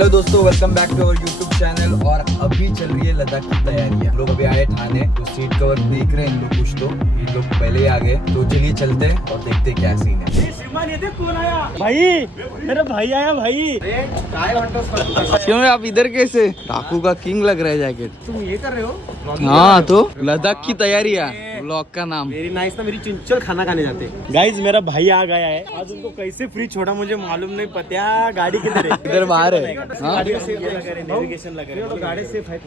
हेलो दोस्तों, welcome back to our YouTube channel. और अभी चल रही है लद्दाख की तैयारियां। लोग अभी आए ठाणे, तो सीट कवर देख रहे हैं इन लोग कुछ, तो इन लोग पहले ही आ गए। तो चलिए चलते हैं और देखते हैं क्या सीन है। कौन आया भाई? मेरा भाई आया भाई। क्यों आप इधर कैसे? डाकू का किंग लग रहा है जैकेट। तुम ये कर रहे हो? हाँ, तो लद्दाख की तैयारियां, ब्लॉग का नाम। मेरी नाइस ना, मेरी चुंचल खाना खाने जाते। गाइस मेरा भाई आ गया है। आज उनको कैसे फ्री छोड़ा मुझे मालूम नहीं पता। गाड़ी किधर है? इधर बाहर है। गाड़ी का सेफ लगा रहे, नेविगेशन लगा रहे, गाड़ी सेफ है।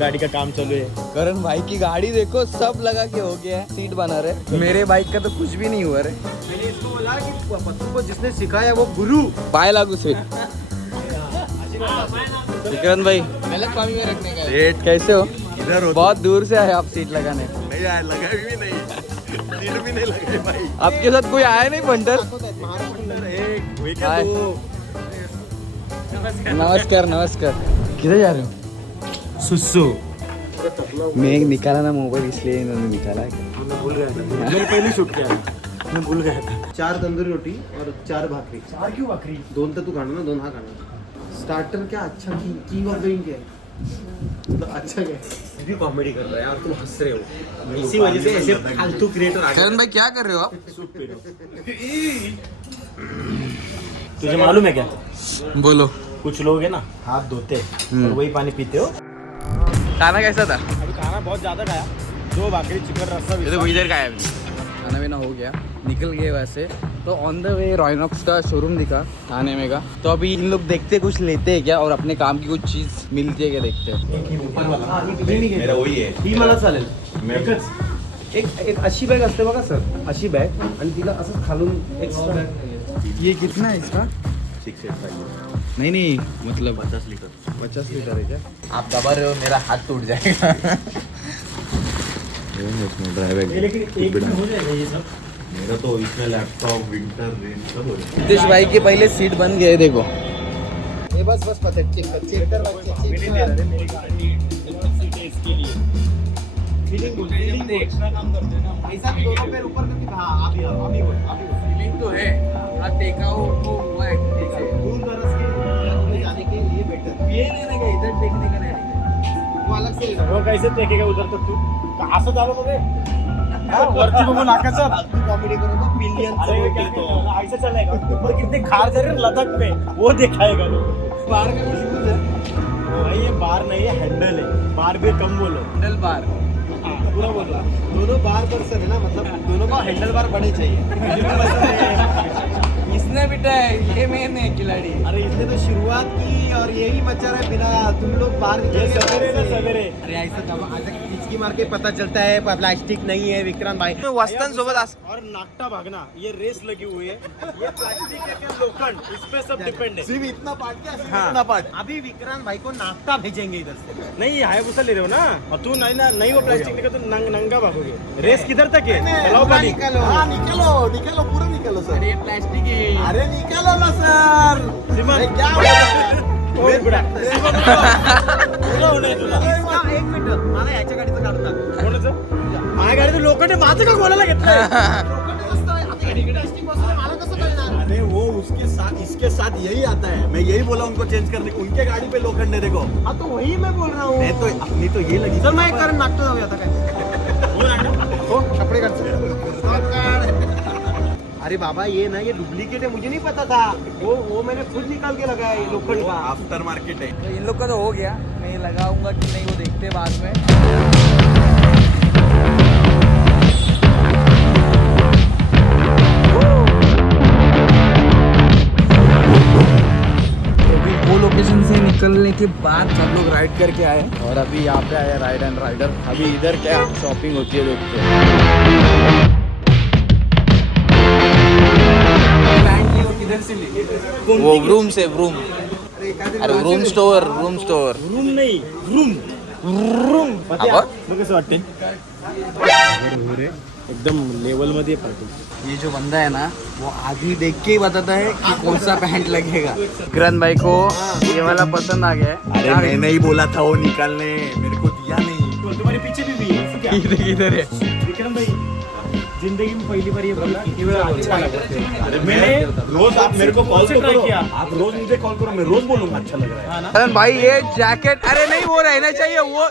गाड़ी का काम चालू है। करण भाई की गाड़ी देखो, सब लगा के हो गया है, सीट बना रहे। मेरे बाइक का तो कुछ भी नहीं हुआ रे। मैंने इसको बोला कि पत्तू को जिसने सिखाया वो गुरु। पाए लागू से। विक्रांत भाई रेट कैसे हो? इधर हो? बहुत दूर से आए आप सीट लगाने। नहीं आया, लगा भी नहीं, सीट भी नहीं लगे भाई। आपके साथ कोई आया नहीं पंटर? हाय। नमस्कार नमस्कार। किधर जा रहे हो? सुसु। मैं निकाला ना मोबाइल, इसलिए इन्होंने निकाला है। मैं भूल गया था, मैंने पहले शूट किया था, मैं भूल गया था। 4 तंदूरी रोटी और 4 भाकरी। 4 क्यों भाकरी? 2 तो तू खाना ना, 2 हा खाना। स्टार्टर क्या अच्छा किंग ऑफ ड्रिंक है, मतलब अच्छा क्या है? भी कॉमेडी कर रहा है और तुम हंस रहे हो, इसी वजह से ऐसे फालतू क्रिएटर आ गए। करण भाई क्या कर रहे हो आप? तुझे मालूम है क्या? बोलो। कुछ लोग है ना, हाथ धोते और वही पानी पीते हो। खाना कैसा था? अभी खाना बहुत ज्यादा खाया, 2 भाकरी चिकन रस्सा। ये तो इधर का है। खाना पीना हो गया, निकल गए वैसे तो। ऑन द वे रॉयनॉक्स का शोरूम दिखा ठाणे में का। तो अभी इन लोग देखते कुछ लेते हैं क्या, और अपने काम की कुछ चीज मिलती है क्या देखते हैं। मेरा वही है। ही मला चालेल. एक अशी बॅग असते बघा सर, अशी बॅग, आणि तिला असं खालून एक्स्ट्रा. ये कितना है इसका? 685 नहीं मतलब 50 लीटर. 50 लीटर है क्या? आप दबा रहे हो, मेरा हाथ टूट जाएगा। लेकिन एक में हो जाएगा ये सब. मेरा तो इसमें लैपटॉप, विंटर रेन सब हो जाए. नितीश भाई के पहले सीट बन गए, देखो। ये बस पता चेक कर मेरी गाड़ी सीट है इसके लिए. फीलिंग एक्स्ट्रा काम करते हैं ना, ऐसा भी दोनों पैर ऊपर करके. हाँ अभी फीलिंग तो है, थोड़ा टेकाऊ तो हुआ है। दूर दराज के जाने के लिए बेटर. ये लेने का, इधर टेकने का नहीं। वो अलग से वो कैसे टेकेगा उधर तक? तू असं झालं मध्ये वरती बघून आकाशात कॉमेडी करो तो मिलियन. अरे क्या ऐसा चलेगा? ऊपर कितने खार जा रहे हैं लद्दाख में, वो दिखाएगा लोग. बार का शूज है भाई, ये बार नहीं है, हैंडल है. बार भी कम बोलो, हैंडल बार। हाँ पूरा बोलो. दोनों बार पर सर है ना, मतलब दोनों का हैंडल बार बड़े चाहिए. इसने बेटा है, ये मेन है खिलाड़ी। अरे इसने तो शुरुआत की और यही मचा रहा है बिना. तुम लोग बाहर सवेरे ना सवेरे. अरे ऐसा किचकी मार के पता चलता है प्लास्टिक नहीं है. विक्रांत भाई वस्तन सोबत और नाकटा भागना, ये रेस लगी हुई है. ये प्लास्टिक है क्या लोखंड, इस पे सब डिपेंड है. सिर्फ इतना पार्ट क्या? हाँ. इतना पार्ट. अभी विक्रांत भाई को नाकटा भेजेंगे इधर से. नहीं हायाबुसा ले रहे हो ना, और तू नहीं वो प्लास्टिक लेकर तो नंगा भागोगे. रेस किधर तक है? चलाओ गाड़ी. हाँ निकालो पूरा निकालो सर. ये प्लास्टिक है। अरे निकालो ना सर. श्रीमान क्या एक मिनिट, मला याच्या गाडीचं काढून टाक. कोणाचं? माझ्या गाडीचं लोखंड आहे, माझं का बोलायला घेतलंय? अरे वो उसके साथ इसके साथ यही आता है. मैं यही बोला उनको चेंज करने को. उनके गाड़ी पे लोखंड है देखो. हाँ तो वही मैं बोल रहा हूँ. मैं तो अपनी तो ये लगी. चल मैं एक कारण नागतो जाऊया आता काय. हो कपडे काढ. अरे बाबा ये ना, ये डुप्लीकेट है, मुझे नहीं पता था. वो मैंने खुद निकाल के लगाया ये लोखंड का. आफ्टर मार्केट है. तो इन लोग का तो हो गया, मैं लगाऊंगा कि नहीं वो देखते बाद में. वो लोकेशन से निकलने के बाद सब लोग राइड करके आए, और अभी यहाँ पे आए राइड एंड राइडर. अभी इधर क्या शॉपिंग होती है देखते हैं. किधर से ली? वो रूम से. अरे रूम स्टोर. रूम नहीं, रूम. मग कसं वाटते? एकदम लेवल मध्ये पडतो. ये जो बंदा है ना, वो आधी देख के ही बताता है कि कौन सा पैंट लगेगा. किरण भाई को ये वाला पसंद आ गया है. अरे मैंने ही बोला था वो निकालने, मेरे को दिया नहीं. तुम्हारे पीछे भी है. इधर है. विक्रम भाई जिंदगी में पहली बार ये बोला कि ये अच्छा लगा। मैंने रोज आप मेरे को कॉल तो ट्राई करो, किया। आप रोज मुझे कॉल करो, मैं रोज बोलूंगा अच्छा लग रहा है ना। अरे भाई ये जैकेट, अरे नहीं वो रहना चाहिए वो,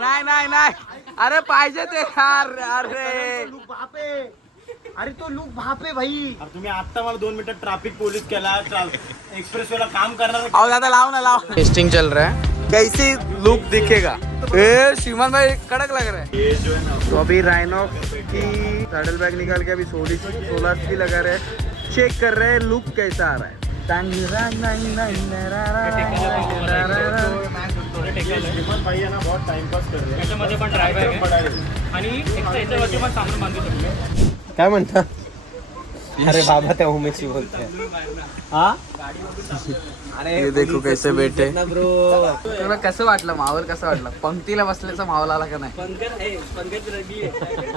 नहीं अरे पाहिजे ते यार, अरे अरे तो लुक वहाँ पे भाई। अब तुम्ही आता मला 2 मिनिटं ट्रॅफिक पोलीस केला, एक्सप्रेस वेला काम करणार। आओ दादा लाओ ना लाओ। टेस्टिंग चल रहा है, कैसी लुक दिखेगा। ए श्रीमान भाई कड़क लग रहा है। ये जो है ना तो अभी राइनॉक्स की सैडल बैग निकाल के अभी 16 लगा रहे हैं, चेक कर रहे हैं लुक कैसा आ रहा है। श्रीमंत भाई आहे ना बहुत टाइमपास कर रहे हैं। त्याच्यामध्ये पण ड्रायव्हर आहे आणि याच्यावरती पण सामान बांधू शकतो। काय म्हणता? अरे बाबा त्या उमेशची बोलते हा ये देखो कैसे बैठे। ब्रो तुला कसं वाटलं, माहोल कसं वाटलं? पंक्तीला बसल्याचा माहोल आला का नाही? पंकज रगी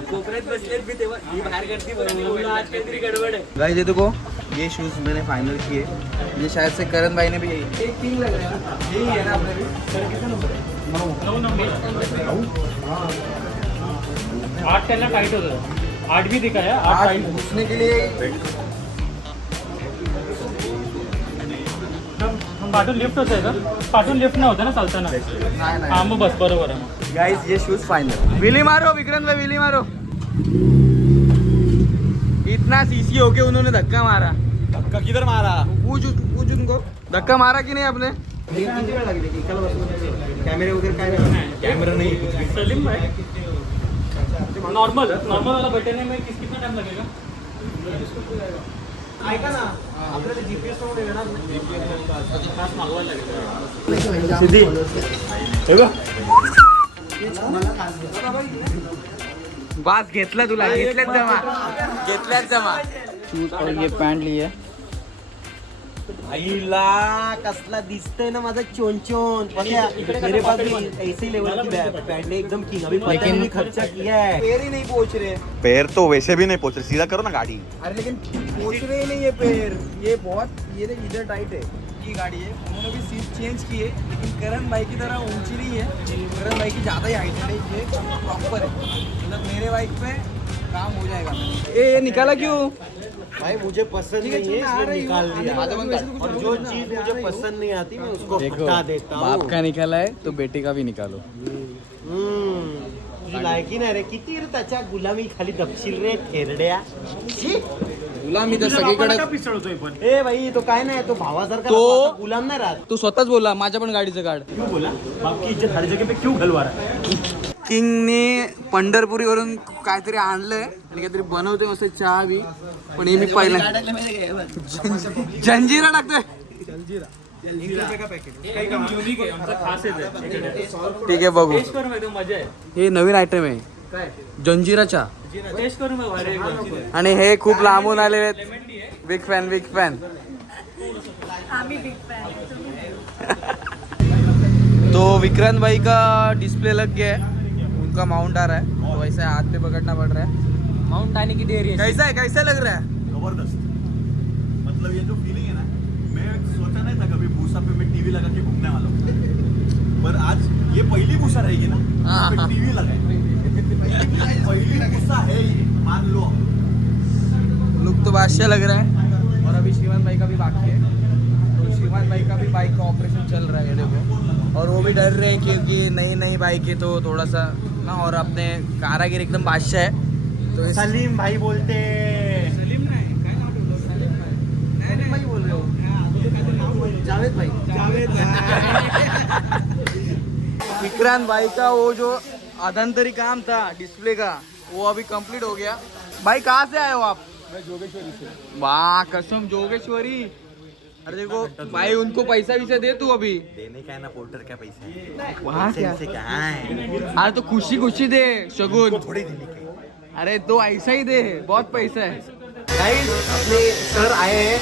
कोपऱ्यात बसलेत मी तेव्हा ही बाहेर करते बरोबर आज काहीतरी गडबड आहे। गाइस ये देखो, ये शूज मैंने फाइनल किए। ये शायद से करण भाई ने भी यही किंग लग रहा है ना, यही है ना अपने भी। सर कितना नंबर है? 9 नंबर। 8 त्यांना टाइट होतं, 8 भी दिखाया, 8 टाइट। घुसने के लिए हम पाठून लिफ्ट होतंय का? पाठून लिफ्ट नाही होतं ना चालताना? नहीं हा मग बस बरोबर आहे। गाइस ये शूज फाइनल। विली मारो विक्रांत भाई, विली मारो। इतना सीसी होके उन्होंने धक्का मारा। धक्का किधर मारा? पूछ उनको धक्का मारा कि नहीं आपने? कॅमेरे वगैरे काय नाही? कैमरा नहीं। सलीम भाई नॉर्मल वाला बैठने में कितना टाइम लगेगा? ऐका ना आपल्याला जीपीएस मध्ये येणार तास मागवायला लागेल। सिद्धी हे बघ, बास घेतला तुला, घेतल्याच जमा शूज और ये पैंट लिए। आईला कसला दिसतंय ना माझा चोन मेरे पास भी ऐसी लेवल की पैंट है एकदम किंग। अभी पता लेकिन- नहीं खर्चा किया है, पैर ही नहीं पहुंच रहे। पैर तो वैसे भी नहीं पहुंच रहे, सीधा करो ना गाड़ी। अरे लेकिन पहुंच रहे ही नहीं ये पैर, ये बहुत ये देख इधर टाइट है। ये गाड़ी है, उन्होंने भी सीट चेंज की है, लेकिन करण भाई की तरह ऊंची नहीं है। करण भाई की ज़्यादा ही हाइट है, ये प्रॉपर है। मतलब मेरे बाइक पे काम हो जाएगा। ये निकाला क्यों? भाई मुझे पसंद नहीं है इसलिए निकाल दिया, आधा बंद कर। और जो चीज मुझे पसंद नहीं आती मैं उसको देखो, हटा देता हूँ। बाप का निकाला है तो बेटे का भी निकालो। तुझी लायकी नाही रे, किती रे त्याच्या गुलामी खाली दपशील रे थेरड्या। छी! गुलामी तर सगळीकडे। का पिसळतोय पण? ए भाई तो काय नाही, तो भावासारखा तो- राहतो, असा गुलाम नाही राहत। तू स्वतःच बोला माझ्या पण गाडीचं काढ। क्यों बोला? बाप की इज्जत हर जगह पे क्यों खलवा रहा है? किंगने पंढरपुरीवरून काहीतरी आणलंय आणि काहीतरी बनवते मस्त चहा बी, पण हे मी पहिला जंजिरा टाकतोय। काही काम युनिक आहे, आमचा खास आहे। ठीक आहे बघू, टेस्ट करून एकदम मजा आहे। हे नवीन आयटम आहे काय जंजिरा चहा, टेस्ट करून बघ, भारी एकदम। आणि हे खूप लांबून आलेले आहेत। Big fan. आम्ही बिग फॅन। तो विक्रांत भाई का डिस्प्ले लग गया है, उनका माउंट आ रहा है, तो वैसे हाथ पे पकड़ना पड़ रहा है। माउंट आने की देरी कैसा लग रहा है? जबरदस्त। मतलब ये जो फीलिंग है ना, मैं सोचा नहीं था कभी भूसा पे मैं टीवी लगा के घूमने वाला हूँ, पर आज ये पहली भूसा रहेगी ना हाँ। टीवी लगा है। पहली भूसा है ये, मान लो। लुक तो बादशाह लग रहा है। और अभी श्रीमान भाई का भी बाकी है, तो श्रीमान भाई का भी बाइक का ऑपरेशन चल रहा है देखो, और वो भी डर रहे हैं क्योंकि नई बाइक है तो थोड़ा सा ना, और अपने कारागिर एकदम बादशाह है तो सलीम भाई बोलते। सलीम नाही काय नाव ठेवलं? सलीम भाई बोल रहे हो? जावेद भाई। विक्रांत भाई का वो जो आधांतरी काम था डिस्प्ले का, वो अभी कंप्लीट हो गया। भाई कहाँ से आए हो आप? मैं जोगेश्वरी से। वाह कसम जोगेश्वरी। अरे देखो भाई उनको पैसा वैसा दे तू अभी। देने का है ना पोर्टर का पैसा, वहाँ क्या? से क्या है? अरे तो खुशी दे शगुन। थोड़ी देने का। अरे तो ऐसा ही दे, बहुत पैसा है। गाइस अपने सर आए हैं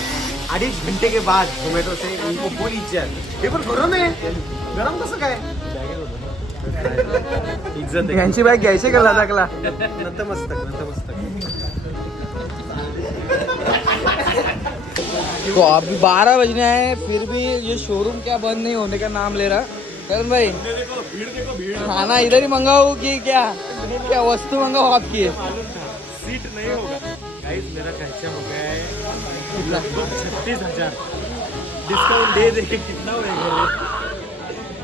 2.5 घंटे के बाद जोमेटो से, उनको फुल इज्जत। पेपर गरम है, गरम कसं काय? इज्जत यांची बाईक घ्यायची का लडाखला? नतमस्तक। तो अभी 12 बजने आए, फिर भी ये शोरूम क्या बंद नहीं होने का नाम ले रहा। करण भाई खाना इधर ही मंगाओ कि क्या वस्तु मंगाओ आपकी? सीट नहीं हो गाइस मेरा खर्चा हो गया है लगभग 36,000। डिस्काउंट दे दे कितना होएगा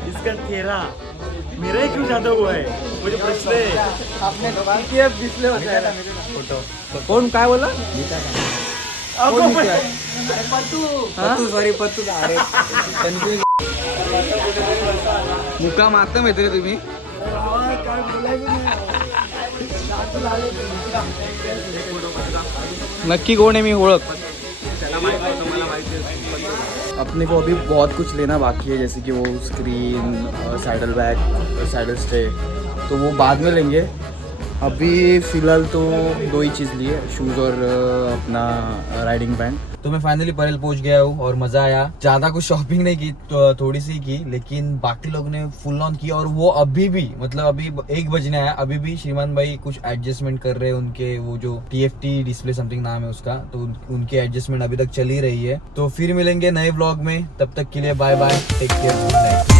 इसका 13। मेरा ही क्यों ज्यादा हुआ है मुझे प्रश्न है। आपने दिसले होता फोटो कोण काय बोला अगो पण- सॉरी पत्तू अरे कन्फ्युज मुक्काम आता माहिती रे तुम्ही नक्की कोण आहे मी ओळख अपने को अभी बहुत कुछ लेना बाकी है जैसे कि वो स्क्रीन साइडल बैग साइडल स्टे तो वो बाद में लेंगे। अभी फ़िलहाल तो 2 ही चीज़ लिए शूज़ और अपना राइडिंग बैंड। तो मैं फाइनली परेल पहुंच गया हूँ और मज़ा आया। ज़्यादा कुछ शॉपिंग नहीं की तो थोड़ी सी की लेकिन बाकी लोग ने फुल ऑन की और वो अभी भी मतलब अभी 1 बजने आया अभी भी श्रीमान भाई कुछ एडजस्टमेंट कर रहे हैं उनके वो जो TFT डिस्प्ले समथिंग नाम है उसका तो उनकी एडजस्टमेंट अभी तक चल ही रही है। तो फिर मिलेंगे नए व्लॉग में तब तक के लिए bye bye take care good night.